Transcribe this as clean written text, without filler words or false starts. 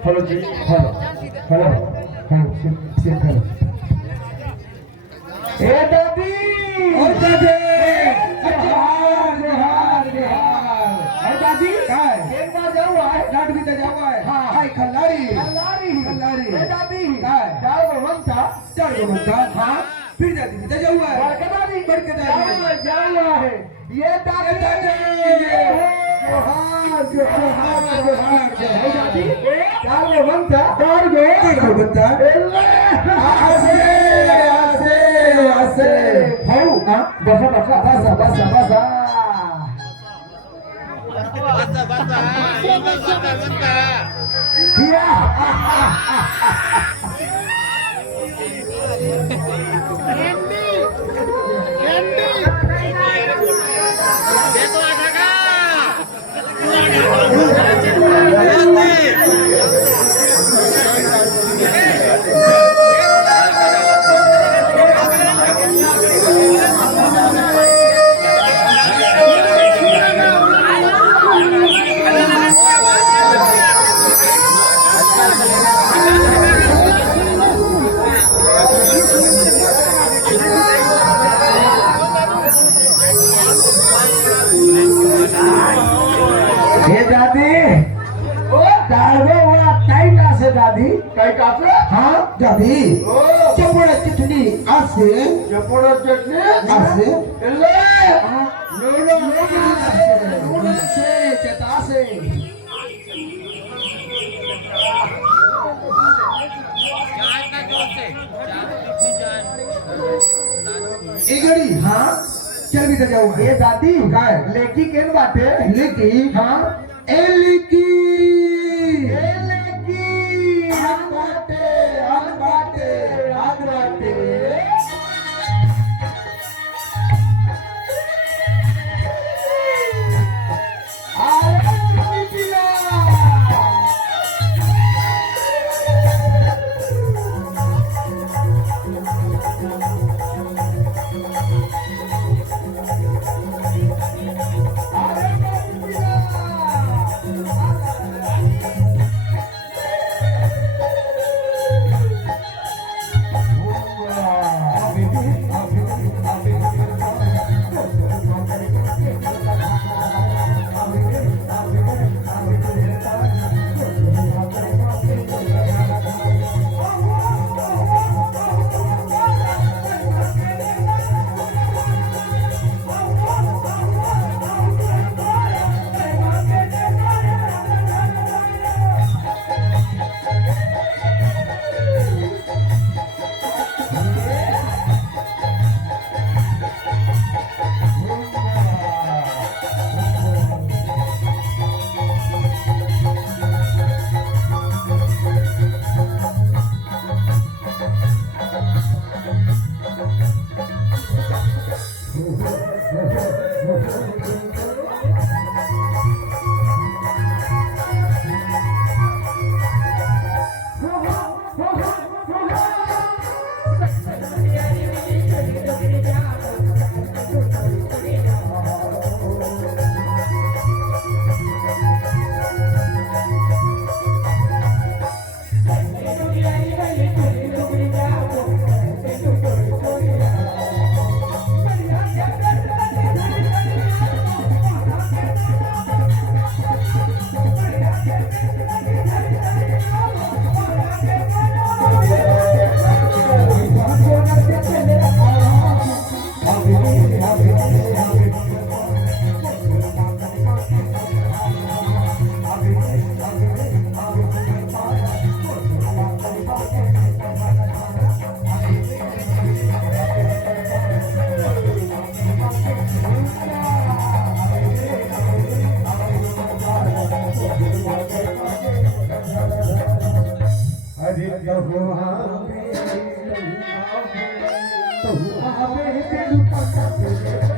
hello जी hello hello hello सिर्फ hello ए दादी ओ दादी बिहार बिहार बिहार ए दादी काय केंदा जाऊ आहे लाट भी जाऊ आहे हां हाय खल्लारी खल्लारी खल्लारी ए दादी काय जाऊ म्हणता हां फिर दादी भी जाऊ आहे बड़के दादी जाऊ आहे ये दादी जोहार जोहार जोहार हे दादी चाले म्हणता चार गो म्हणता असे असे असे भाऊ बसा बसा बसा बसा बसा दादी काय कापलं हां दादी चपड़ा चटनी आसे चपड़ा चटनी आसे ले नो नो से चतासे इगड़ी हां चल भी जाऊ ये दादी काय लेकी केन बाटे लेकी हां ए लेकी अरे कहो आवे, कहो आवे दिल पता